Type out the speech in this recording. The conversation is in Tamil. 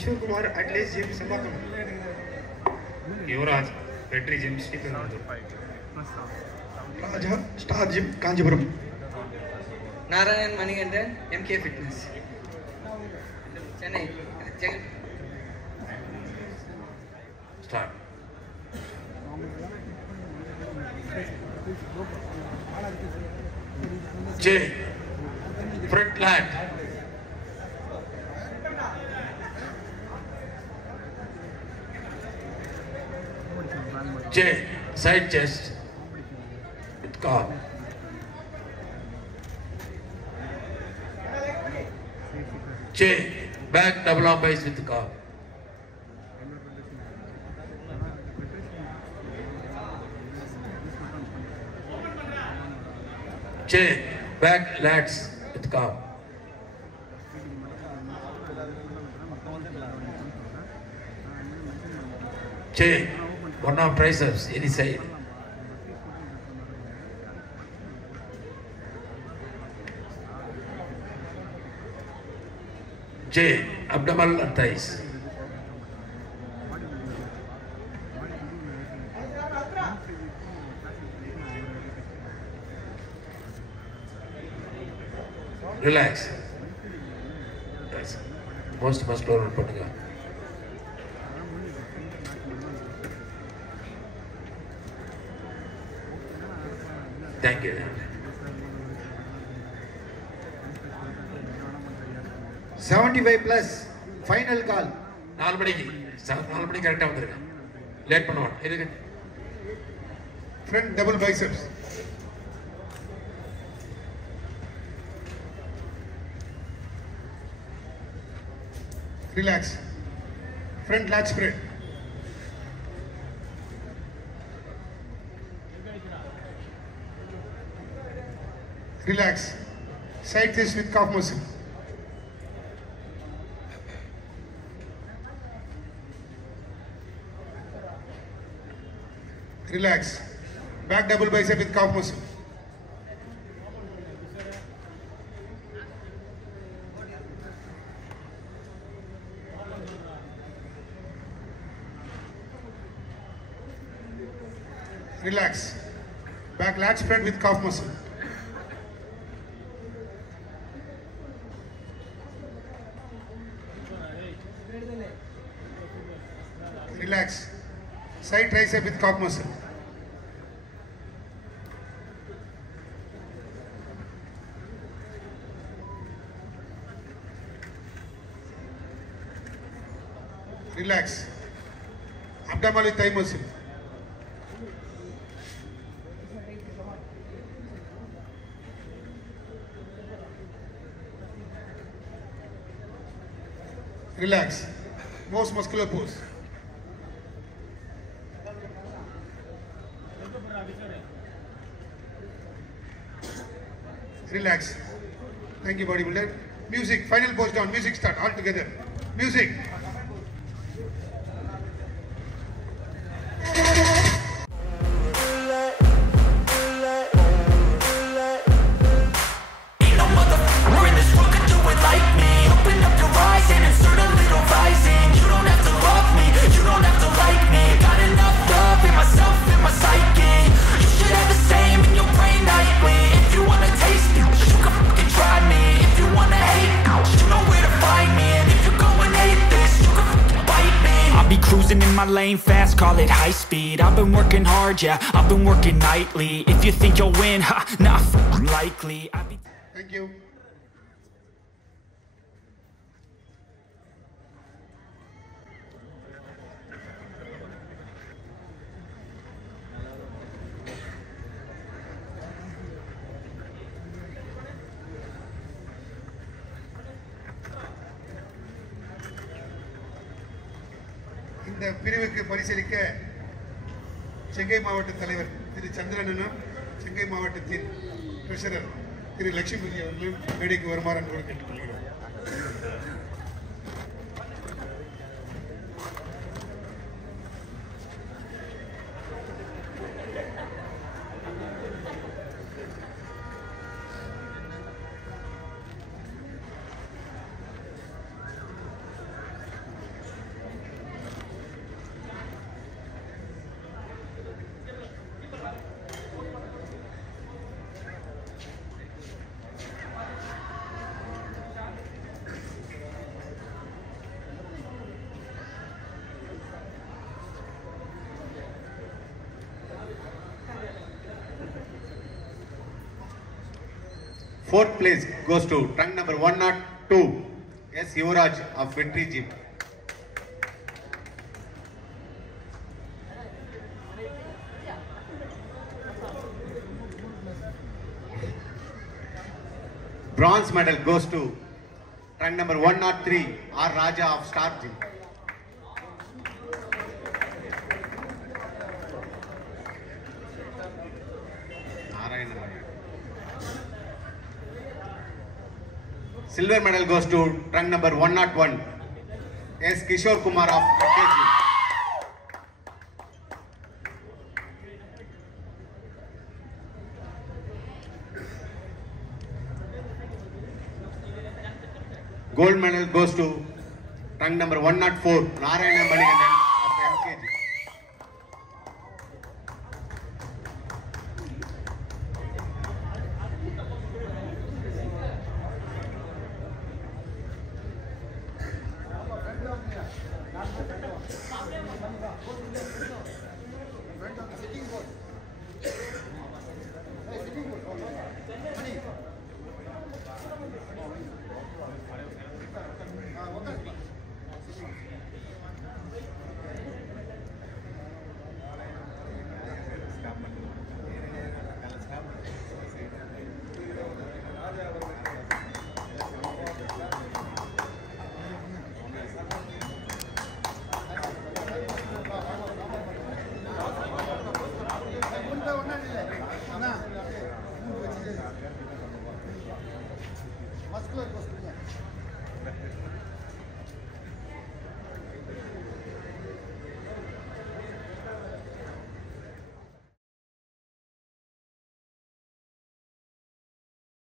Kishore Kumar, Atlas Gym, Sambakam. Yuvraj, Petri Gym, Stephen. Raja, Star Gym, Kanjipuram. Narayan Manigandan, MK Fitness. Chennai. Start. J. Front lat. J. Side chest with calf. J. Back double arm base with calf. J. Back lats with calf. J. One arm triceps any side. J. Abdominal and thighs. Relax. That's most muscular பண்ணுங்க. Thank you. 75 plus final call. 4 மணிக்கு கரெக்டா வந்துருங்க. லேட் பண்ணுவான். இதுக்கு Front double biceps. Relax. Front lat spread. Relax. Side twist with calf muscle. Relax. Back double bicep with calf muscle. Relax. Back lat spread with calf muscle. Relax. Side tricep with calf muscle. Relax. Abdominal thigh muscle. Relax. Most muscular pose. Relax. Thank you, bodybuilder. Music. Final pose down. Music start. All together. Music. Cruising in my lane fast, call it high speed. I've been working hard, yeah, I've been working nightly. If you think you'll win, ha, not likely. Thank you. இந்த பிரிவுக்கு பரிசீலிக்க செங்கை மாவட்ட தலைவர் திரு சந்திரனும் செங்கை மாவட்டத்தின் ட்ரெஷரர் திரு லட்சுமி அவர்களும் மேடைக்கு வருமாறு அன்போடு கேட்டுக்கொள்கிறோம். Fourth place goes to trunk number 102, S. Yuvraj of Victory Gym. Bronze medal goes to trunk number 103, R. Raja of Star Gym. Silver medal goes to trunk number 101, S. Kishore Kumar of KG. Gold medal goes to trunk number 104, Narayana Manigandan of MKG.